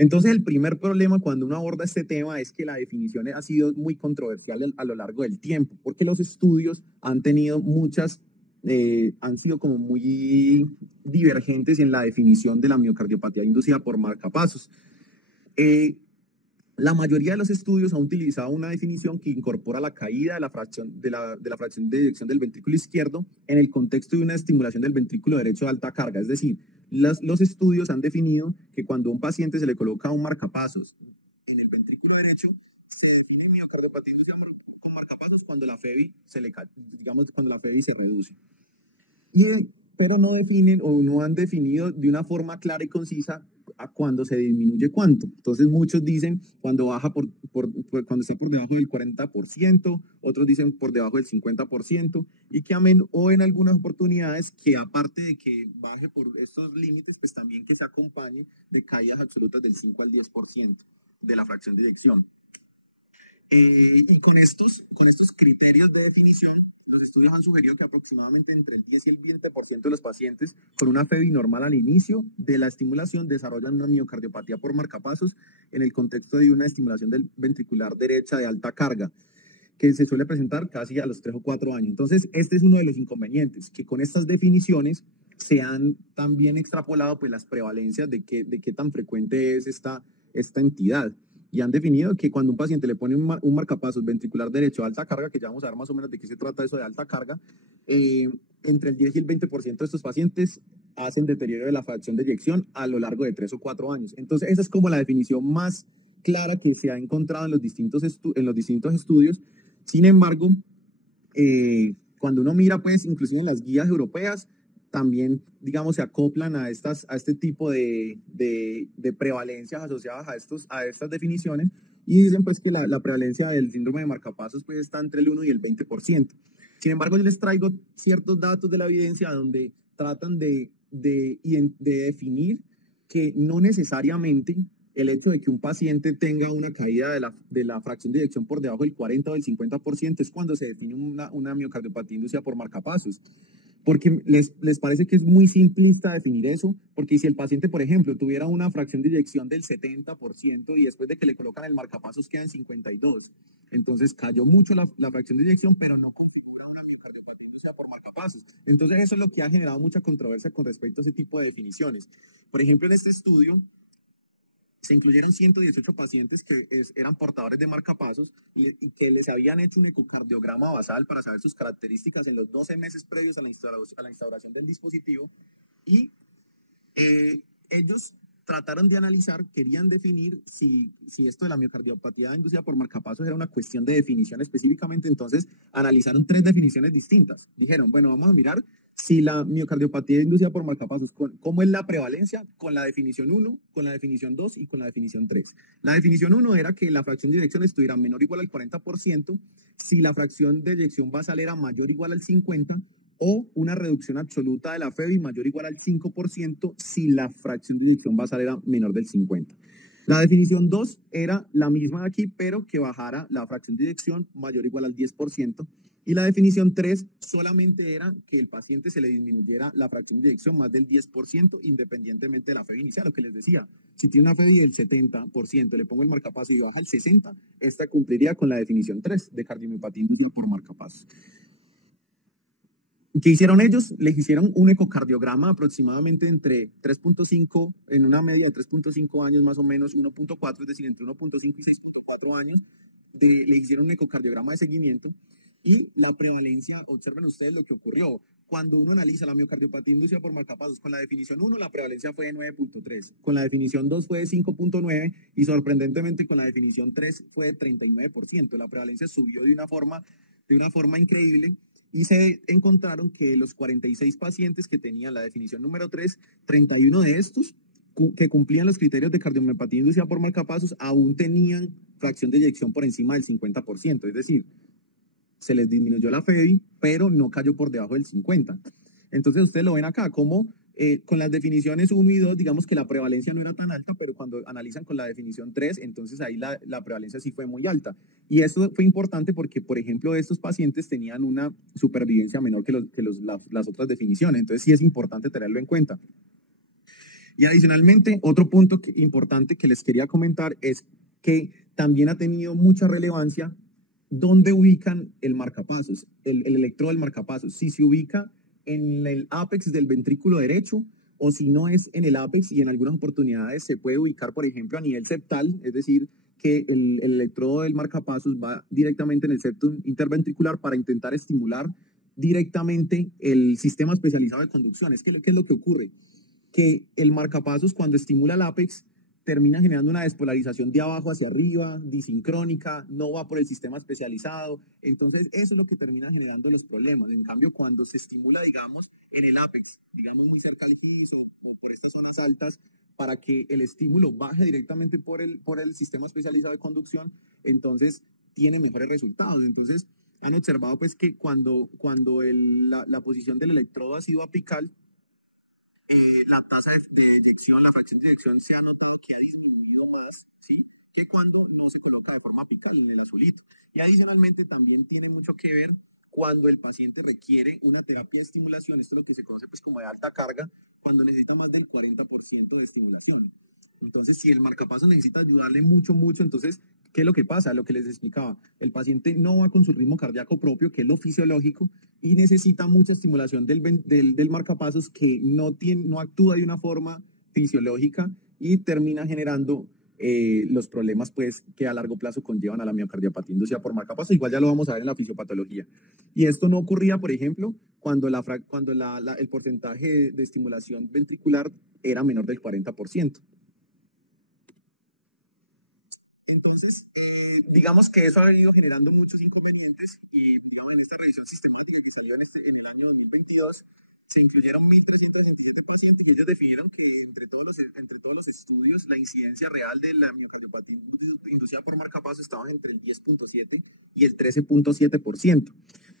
Entonces, el primer problema cuando uno aborda este tema es que la definición ha sido muy controversial a lo largo del tiempo, porque los estudios han tenido han sido como muy divergentes en la definición de la miocardiopatía inducida por marcapasos. La mayoría de los estudios han utilizado una definición que incorpora la caída de la fracción de fracción de eyección del ventrículo izquierdo en el contexto de una estimulación del ventrículo derecho de alta carga. Es decir, los estudios han definido que cuando a un paciente se le coloca un marcapasos en el ventrículo derecho, se define miocardiopatía con marcapasos cuando la FEBI cuando la FEBI se reduce. Pero no definen o no han definido de una forma clara y concisa a cuándo se disminuye cuánto. Entonces muchos dicen cuando baja cuando está por debajo del 40%, otros dicen por debajo del 50%, y que o en algunas oportunidades que aparte de que baje por estos límites, pues también que se acompañe de caídas absolutas del 5 al 10% de la fracción de eyección. Y con estos criterios de definición, los estudios han sugerido que aproximadamente entre el 10 y el 20% de los pacientes con una FEBI normal al inicio de la estimulación desarrollan una miocardiopatía por marcapasos en el contexto de una estimulación del ventricular derecha de alta carga, que se suele presentar casi a los 3 o 4 años. Entonces, este es uno de los inconvenientes, que con estas definiciones se han también extrapolado pues, las prevalencias de qué tan frecuente es esta entidad. Y han definido que cuando un paciente le pone un marcapasos ventricular derecho de alta carga, que ya vamos a ver más o menos de qué se trata eso de alta carga, entre el 10 y el 20% de estos pacientes hacen deterioro de la fracción de eyección a lo largo de 3 o 4 años. Entonces, esa es como la definición más clara que se ha encontrado en los distintos estudios. Sin embargo, cuando uno mira, pues, inclusive en las guías europeas, también, digamos, se acoplan a este tipo de prevalencias asociadas a estas definiciones y dicen, pues, que la prevalencia del síndrome de marcapasos, pues, está entre el 1 y el 20%. Sin embargo, yo les traigo ciertos datos de la evidencia donde tratan de definir que no necesariamente el hecho de que un paciente tenga una caída de la fracción de eyección por debajo del 40 o del 50% es cuando se define una miocardiopatía inducida por marcapasos. Porque les parece que es muy simplista definir eso, porque si el paciente, por ejemplo, tuviera una fracción de eyección del 70% y después de que le colocan el marcapasos queda en 52%, entonces cayó mucho la fracción de eyección, pero no configura una miocardiopatía inducida por marcapasos. Entonces eso es lo que ha generado mucha controversia con respecto a ese tipo de definiciones. Por ejemplo, en este estudio se incluyeron 118 pacientes que eran portadores de marcapasos y que les habían hecho un ecocardiograma basal para saber sus características en los 12 meses previos a la instauración del dispositivo. Y ellos trataron de analizar, querían definir si esto de la miocardiopatía inducida por marcapasos era una cuestión de definición específicamente. Entonces analizaron 3 definiciones distintas. Dijeron, bueno, vamos a mirar si la miocardiopatía inducida por marcapasos, ¿cómo es la prevalencia? Con la definición 1, con la definición 2 y con la definición 3. La definición 1 era que la fracción de eyección estuviera menor o igual al 40%, si la fracción de eyección basal era mayor o igual al 50%, o una reducción absoluta de la FEBI mayor o igual al 5% si la fracción de eyección basal era menor del 50%. La definición 2 era la misma de aquí, pero que bajara la fracción de eyección mayor o igual al 10%. Y la definición 3 solamente era que el paciente se le disminuyera la fracción de eyección más del 10% independientemente de la FEBI inicial. Lo que les decía, si tiene una FEBI del 70%, le pongo el marcapaso y baja al 60%, esta cumpliría con la definición 3 de cardiomiopatía inducida por marcapasos. ¿Qué hicieron ellos? Les hicieron un ecocardiograma aproximadamente entre 3.5, en una media de 3.5 años más o menos, 1.4, es decir, entre 1.5 y 6.4 años, le hicieron un ecocardiograma de seguimiento y la prevalencia, observen ustedes lo que ocurrió. Cuando uno analiza la miocardiopatía inducida por marcapasos con la definición 1, la prevalencia fue de 9.3, con la definición 2 fue de 5.9 y sorprendentemente con la definición 3 fue de 39%. La prevalencia subió de una forma increíble. Y se encontraron que los 46 pacientes que tenían la definición número 3, 31 de estos que cumplían los criterios de cardiomiopatía inducida por marcapasos aún tenían fracción de eyección por encima del 50%, es decir, se les disminuyó la FEBI, pero no cayó por debajo del 50%. Entonces ustedes lo ven acá, como con las definiciones 1 y 2, digamos que la prevalencia no era tan alta, pero cuando analizan con la definición 3, entonces ahí la prevalencia sí fue muy alta. Y esto fue importante porque, por ejemplo, estos pacientes tenían una supervivencia menor que las otras definiciones. Entonces sí es importante tenerlo en cuenta. Y adicionalmente, otro punto importante que les quería comentar es que también ha tenido mucha relevancia dónde ubican el marcapasos, el electrodo del marcapasos. Si se ubica en el ápex del ventrículo derecho o si no es en el ápex, y en algunas oportunidades se puede ubicar, por ejemplo, a nivel septal, es decir, que el electrodo del marcapasos va directamente en el septum interventricular para intentar estimular directamente el sistema especializado de conducción. ¿Qué es lo que ocurre? Que el marcapasos, cuando estimula el ápex, termina generando una despolarización de abajo hacia arriba, disincrónica, no va por el sistema especializado. Entonces, eso es lo que termina generando los problemas. En cambio, cuando se estimula, digamos, en el ápex, digamos muy cerca al GIS o por estas zonas altas, para que el estímulo baje directamente por el sistema especializado de conducción, entonces tiene mejores resultados. Entonces, han observado pues que cuando la posición del electrodo ha sido apical, la tasa de eyección, la fracción de eyección se ha notado que ha disminuido más, ¿sí? Que cuando no se coloca de forma apical en el azulito. Y adicionalmente también tiene mucho que ver cuando el paciente requiere una terapia de estimulación, esto es lo que se conoce pues como de alta carga, cuando necesita más del 40% de estimulación. Entonces, si el marcapasos necesita ayudarle mucho, entonces, ¿qué es lo que pasa? Lo que les explicaba, el paciente no va con su ritmo cardíaco propio, que es lo fisiológico, y necesita mucha estimulación del marcapasos que no actúa de una forma fisiológica y termina generando los problemas pues, que a largo plazo conllevan a la miocardiopatía inducida por marcapasos. Igual ya lo vamos a ver en la fisiopatología. Y esto no ocurría, por ejemplo, cuando el porcentaje de estimulación ventricular era menor del 40%. Entonces, digamos que eso ha ido generando muchos inconvenientes y digamos, en esta revisión sistemática que salió en el año 2022, se incluyeron 1.367 pacientes y ellos definieron que entre todos los estudios la incidencia real de la miocardiopatía inducida por marcapasos estaba entre el 10.7 y el 13.7%.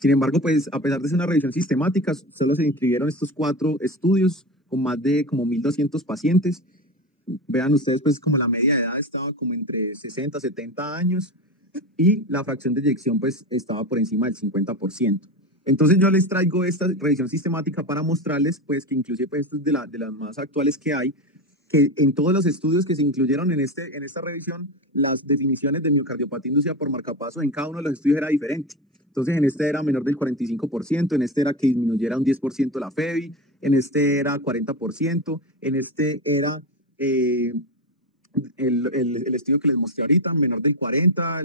Sin embargo, pues a pesar de ser una revisión sistemática, solo se inscribieron estos 4 estudios con más de como 1.200 pacientes. Vean ustedes, pues como la media de edad estaba como entre 60 70 años y la fracción de eyección pues estaba por encima del 50%. Entonces yo les traigo esta revisión sistemática para mostrarles pues que inclusive pues, esto es de las más actuales que hay, que en todos los estudios que se incluyeron en esta revisión, las definiciones de miocardiopatía inducida por marcapasos en cada uno de los estudios era diferente. Entonces en este era menor del 45%, en este era que disminuyera un 10% la FEBI, en este era 40%, en este era el estudio que les mostré ahorita, menor del 40,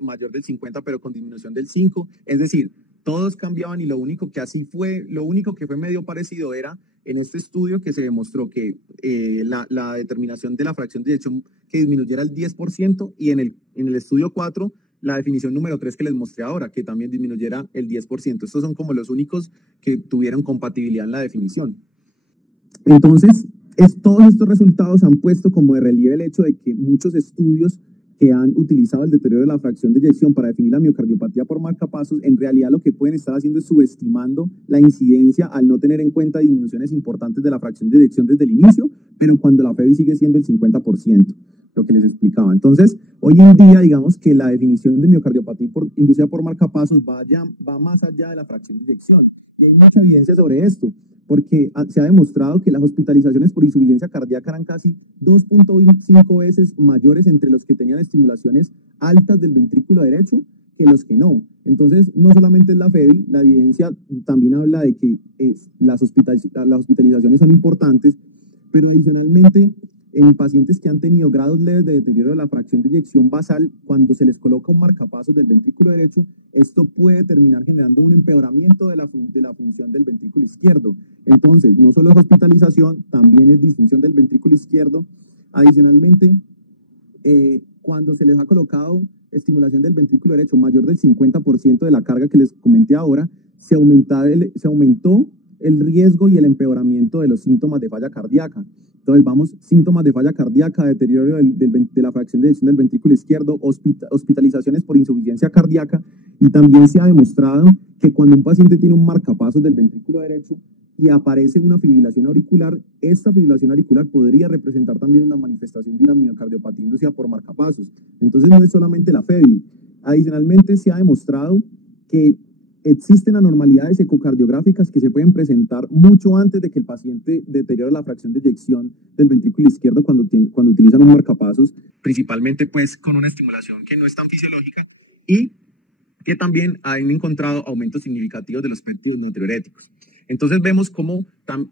mayor del 50, pero con disminución del 5. Es decir, todos cambiaban y lo único que fue medio parecido era en este estudio que se demostró que la determinación de la fracción de eyección que disminuyera el 10% y en el estudio 4 la definición número 3 que les mostré ahora, que también disminuyera el 10%. Estos son como los únicos que tuvieron compatibilidad en la definición. Entonces, todos estos resultados han puesto como de relieve el hecho de que muchos estudios que han utilizado el deterioro de la fracción de eyección para definir la miocardiopatía por marcapasos, en realidad lo que pueden estar haciendo es subestimando la incidencia al no tener en cuenta disminuciones importantes de la fracción de eyección desde el inicio, pero cuando la FEBI sigue siendo el 50%, lo que les explicaba. Entonces, hoy en día, digamos que la definición de miocardiopatía inducida por marcapasos va más allá de la fracción de eyección. Y hay mucha evidencia sobre esto, porque se ha demostrado que las hospitalizaciones por insuficiencia cardíaca eran casi 2.5 veces mayores entre los que tenían estimulaciones altas del ventrículo derecho que los que no. Entonces, no solamente es la FEBI, la evidencia también habla de que las hospitalizaciones son importantes, pero adicionalmente en pacientes que han tenido grados leves de deterioro de la fracción de eyección basal, cuando se les coloca un marcapasos del ventrículo derecho, esto puede terminar generando un empeoramiento de la función del ventrículo izquierdo. Entonces, no solo es hospitalización, también es disfunción del ventrículo izquierdo. Adicionalmente, cuando se les ha colocado estimulación del ventrículo derecho mayor del 50% de la carga que les comenté ahora, se aumentó el riesgo y el empeoramiento de los síntomas de falla cardíaca. Entonces, vamos, síntomas de falla cardíaca, deterioro de la fracción de eyección del ventrículo izquierdo, hospitalizaciones por insuficiencia cardíaca, y también se ha demostrado que cuando un paciente tiene un marcapasos del ventrículo derecho y aparece una fibrilación auricular, esta fibrilación auricular podría representar también una manifestación de una miocardiopatía inducida por marcapasos. Entonces, no es solamente la FEBI. Adicionalmente, se ha demostrado que existen anormalidades ecocardiográficas que se pueden presentar mucho antes de que el paciente deteriore la fracción de eyección del ventrículo izquierdo cuando utilizan un marcapasos, principalmente pues con una estimulación que no es tan fisiológica, y que también han encontrado aumentos significativos de los péptidos natriuréticos. Entonces vemos cómo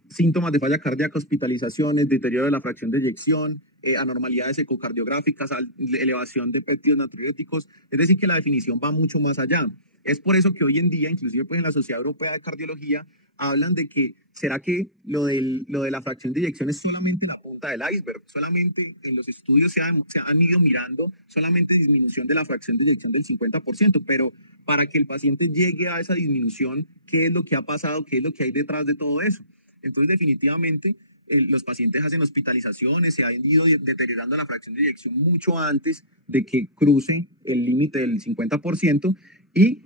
síntomas de falla cardíaca, hospitalizaciones, deterioro de la fracción de eyección, anormalidades ecocardiográficas, elevación de péptidos natriuréticos, es decir, que la definición va mucho más allá. Es por eso que hoy en día, inclusive pues en la Sociedad Europea de Cardiología, hablan de que, ¿será que lo de la fracción de eyección es solamente la punta del iceberg? Solamente en los estudios se han ido mirando solamente disminución de la fracción de eyección del 50%, pero para que el paciente llegue a esa disminución, ¿qué es lo que ha pasado? ¿Qué es lo que hay detrás de todo eso? Entonces, definitivamente, los pacientes hacen hospitalizaciones, se ha ido deteriorando la fracción de eyección mucho antes de que cruce el límite del 50%, y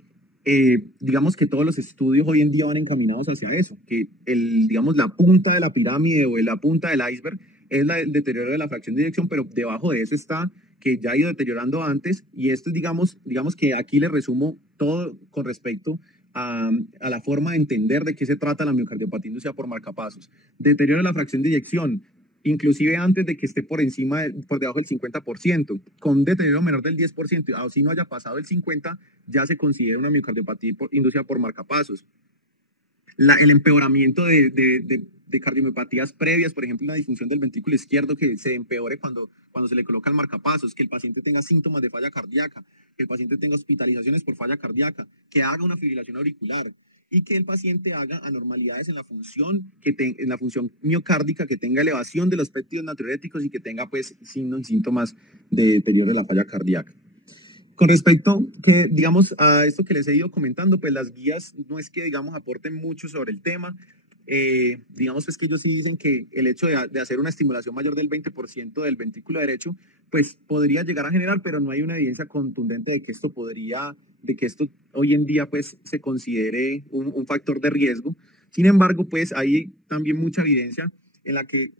digamos que todos los estudios hoy en día van encaminados hacia eso, que digamos, la punta de la pirámide o la punta del iceberg es el deterioro de la fracción de eyección, pero debajo de eso está que ya ha ido deteriorando antes, y esto es, digamos que aquí le resumo todo con respecto a la forma de entender de qué se trata la miocardiopatía inducida por marcapasos. Deterioro de la fracción de eyección, inclusive antes de que esté por debajo del 50%, con deterioro menor del 10%, así no haya pasado el 50%, ya se considera una miocardiopatía inducida por marcapasos. El empeoramiento de cardiomiopatías previas, por ejemplo, una disfunción del ventrículo izquierdo que se empeore cuando se le coloca el marcapasos, que el paciente tenga síntomas de falla cardíaca, que el paciente tenga hospitalizaciones por falla cardíaca, que haga una fibrilación auricular, y que el paciente haga anormalidades en la función, en la función miocárdica, que tenga elevación de los péptidos natriuréticos y que tenga pues signos y síntomas de deterioro de la falla cardíaca. Con respecto digamos, a esto que les he ido comentando, pues las guías no es que, digamos, aporten mucho sobre el tema. Digamos pues que ellos sí dicen que el hecho de hacer una estimulación mayor del 20% del ventrículo derecho, pues podría llegar a generar, pero no hay una evidencia contundente de que esto hoy en día pues se considere un factor de riesgo. Sin embargo, pues hay también mucha evidencia en la que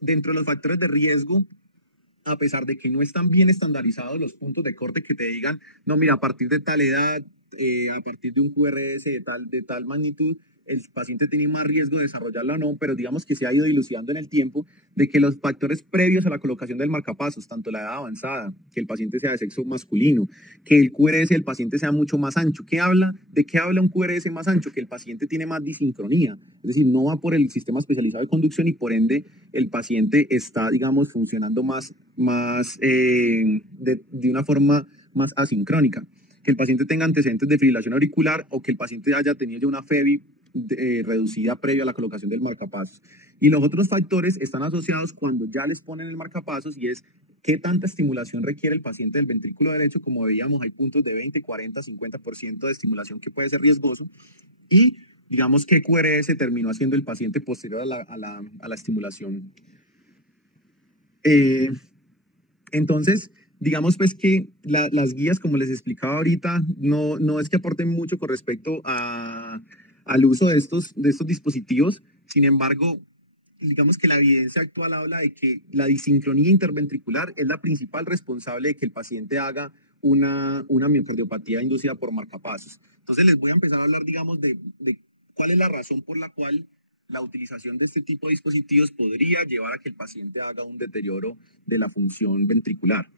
dentro de los factores de riesgo, a pesar de que no están bien estandarizados los puntos de corte que te digan, no, mira, a partir de tal edad, a partir de un QRS de tal magnitud, el paciente tiene más riesgo de desarrollarla o no, pero digamos que se ha ido dilucidando en el tiempo de que los factores previos a la colocación del marcapasos, tanto la edad avanzada, que el paciente sea de sexo masculino, que el QRS del paciente sea mucho más ancho. ¿De qué habla un QRS más ancho? Que el paciente tiene más disincronía, es decir, no va por el sistema especializado de conducción y por ende el paciente está, digamos, funcionando de una forma más asincrónica. Que el paciente tenga antecedentes de fibrilación auricular o que el paciente haya tenido ya una FEBI reducida previo a la colocación del marcapasos. Y los otros factores están asociados cuando ya les ponen el marcapasos, y es qué tanta estimulación requiere el paciente del ventrículo derecho. Como veíamos, hay puntos de 20, 40, 50% de estimulación que puede ser riesgoso, y digamos qué QRS terminó haciendo el paciente posterior a la estimulación. Entonces, digamos pues que las guías, como les explicaba ahorita, no es que aporten mucho con respecto al uso de estos dispositivos. Sin embargo, digamos que la evidencia actual habla de que la disincronía interventricular es la principal responsable de que el paciente haga una miocardiopatía inducida por marcapasos. Entonces les voy a empezar a hablar, digamos, de cuál es la razón por la cual la utilización de este tipo de dispositivos podría llevar a que el paciente haga un deterioro de la función ventricular.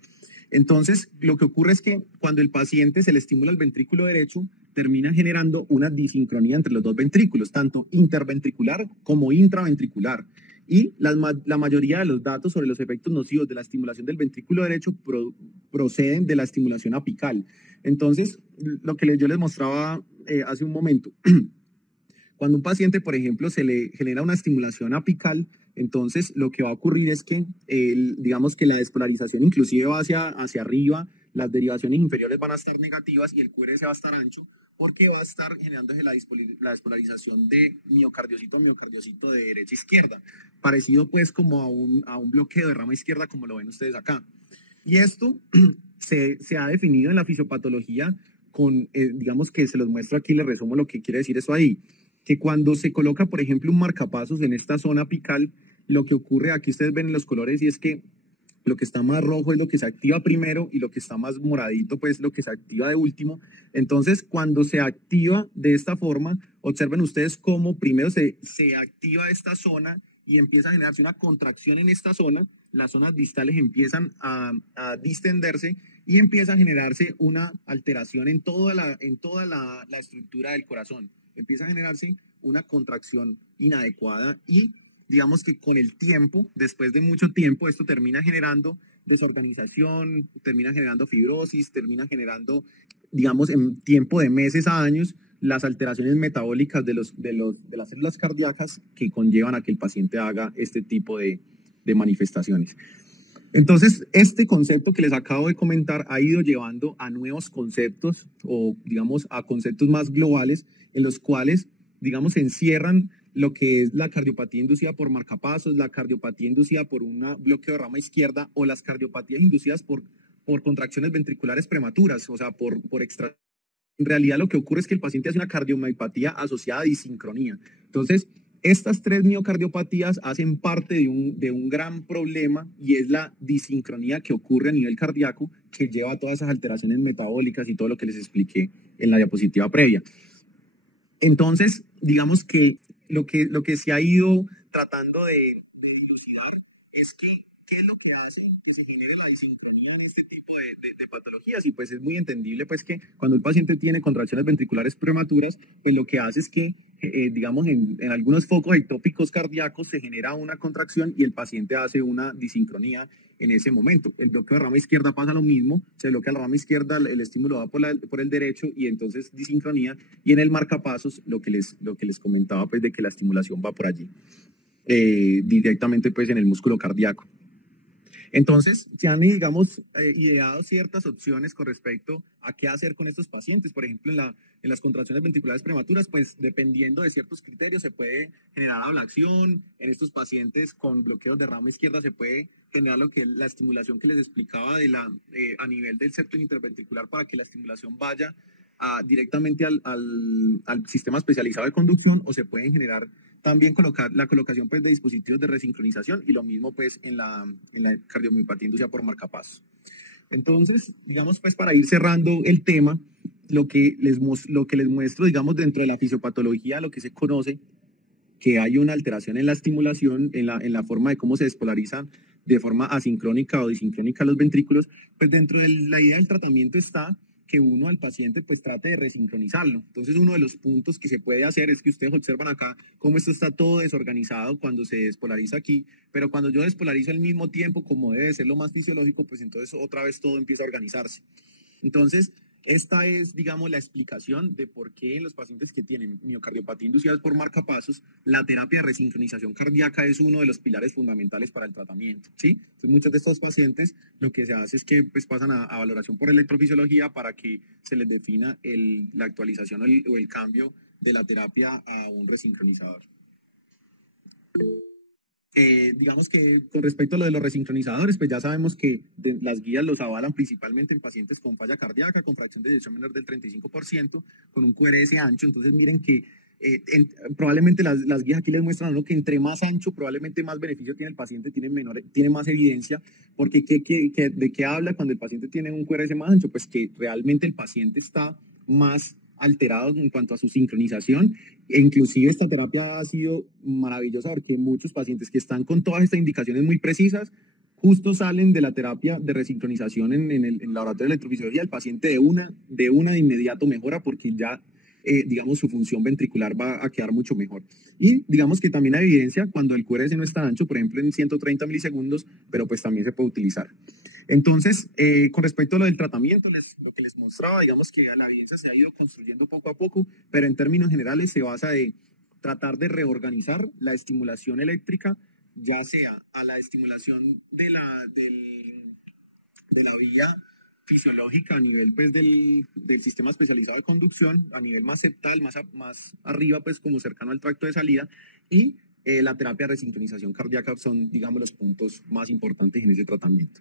Entonces, lo que ocurre es que cuando el paciente se le estimula el ventrículo derecho, termina generando una disincronía entre los dos ventrículos, tanto interventricular como intraventricular. Y la mayoría de los datos sobre los efectos nocivos de la estimulación del ventrículo derecho proceden de la estimulación apical. Entonces, lo que yo les mostraba hace un momento, cuando un paciente, por ejemplo, se le genera una estimulación apical, entonces lo que va a ocurrir es que, digamos que la despolarización inclusive va hacia arriba, las derivaciones inferiores van a estar negativas y el QRS va a estar ancho, porque va a estar generándose la despolarización de miocardiocito de derecha a izquierda, parecido pues como a un bloqueo de rama izquierda, como lo ven ustedes acá. Y esto se ha definido en la fisiopatología digamos que se los muestro aquí, les resumo lo que quiere decir eso ahí, que cuando se coloca, por ejemplo, un marcapasos en esta zona apical, lo que ocurre, aquí ustedes ven los colores, y es que lo que está más rojo es lo que se activa primero y lo que está más moradito, pues lo que se activa de último. Entonces, cuando se activa de esta forma, observen ustedes cómo primero se activa esta zona y empieza a generarse una contracción en esta zona, las zonas distales empiezan a distenderse y empieza a generarse una alteración en toda la estructura del corazón. Empieza a generarse una contracción inadecuada y digamos que con el tiempo, después de mucho tiempo, esto termina generando desorganización, termina generando fibrosis, termina generando, digamos, en tiempo de meses a años, las alteraciones metabólicas de las células cardíacas que conllevan a que el paciente haga este tipo de manifestaciones. Entonces, este concepto que les acabo de comentar ha ido llevando a nuevos conceptos o, digamos, a conceptos más globales en los cuales, digamos, se encierran lo que es la cardiopatía inducida por marcapasos, la cardiopatía inducida por un bloqueo de rama izquierda o las cardiopatías inducidas por contracciones ventriculares prematuras, o sea, por extra. En realidad lo que ocurre es que el paciente hace una cardiomiopatía asociada a disincronía. Entonces, estas tres miocardiopatías hacen parte de un gran problema y es la disincronía que ocurre a nivel cardíaco que lleva a todas esas alteraciones metabólicas y todo lo que les expliqué en la diapositiva previa. Entonces, digamos que lo que se ha ido tratando de dilucidar es que, qué es lo que hace que se genere la disincronía en este tipo de patologías. Y pues es muy entendible pues que cuando el paciente tiene contracciones ventriculares prematuras, pues lo que hace es que, digamos, en algunos focos ectópicos cardíacos se genera una contracción y el paciente hace una disincronía en ese momento. El bloqueo de rama izquierda pasa lo mismo, se bloquea la rama izquierda, el estímulo va por el derecho y entonces disincronía. Y en el marcapasos, lo que les comentaba, pues de que la estimulación va por allí, directamente pues en el músculo cardíaco. Entonces, se han, digamos, ideado ciertas opciones con respecto a qué hacer con estos pacientes. Por ejemplo, en las contracciones ventriculares prematuras, pues dependiendo de ciertos criterios, se puede generar ablación. En estos pacientes con bloqueos de rama izquierda se puede generar lo que es la estimulación que les explicaba a nivel del septo interventricular para que la estimulación vaya directamente al sistema especializado de conducción, o se pueden generar también la colocación pues, de dispositivos de resincronización y lo mismo pues en la cardiomiopatía inducida por marcapasos. Entonces, digamos pues para ir cerrando el tema, lo que les muestro, digamos, dentro de la fisiopatología, lo que se conoce, que hay una alteración en la estimulación, en la forma de cómo se despolarizan de forma asincrónica o disincrónica los ventrículos, pues dentro de la idea del tratamiento está que uno al paciente pues trate de resincronizarlo. Entonces uno de los puntos que se puede hacer es que ustedes observan acá cómo esto está todo desorganizado cuando se despolariza aquí, pero cuando yo despolarizo al mismo tiempo como debe ser lo más fisiológico, pues entonces otra vez todo empieza a organizarse. Entonces, esta es, digamos, la explicación de por qué en los pacientes que tienen miocardiopatía inducida por marcapasos, la terapia de resincronización cardíaca es uno de los pilares fundamentales para el tratamiento, ¿sí? Entonces, muchos de estos pacientes lo que se hace es que pues, pasan a valoración por electrofisiología para que se les defina la actualización o el cambio de la terapia a un resincronizador. Digamos que con respecto a lo de los resincronizadores, pues ya sabemos que las guías los avalan principalmente en pacientes con falla cardíaca, con fracción de eyección menor del 35%, con un QRS ancho. Entonces miren que probablemente las guías aquí les muestran que entre más ancho, probablemente más beneficio tiene el paciente, tiene más evidencia, porque ¿de qué habla cuando el paciente tiene un QRS más ancho? Pues que realmente el paciente está más alterado en cuanto a su sincronización, e inclusive esta terapia ha sido maravillosa porque muchos pacientes que están con todas estas indicaciones muy precisas justo salen de la terapia de resincronización en el laboratorio de electrofisiología, el paciente de una de inmediato mejora porque ya digamos su función ventricular va a quedar mucho mejor. Y digamos que también hay evidencia cuando el QRS no está ancho, por ejemplo en 130 milisegundos, pero pues también se puede utilizar. Entonces, con respecto a lo del tratamiento, lo que les mostraba, digamos que la evidencia se ha ido construyendo poco a poco, pero en términos generales se basa en tratar de reorganizar la estimulación eléctrica, ya sea a la estimulación de la vía fisiológica a nivel pues, del sistema especializado de conducción, a nivel más septal, más arriba, pues como cercano al tracto de salida, y la terapia de resincronización cardíaca son, digamos, los puntos más importantes en ese tratamiento.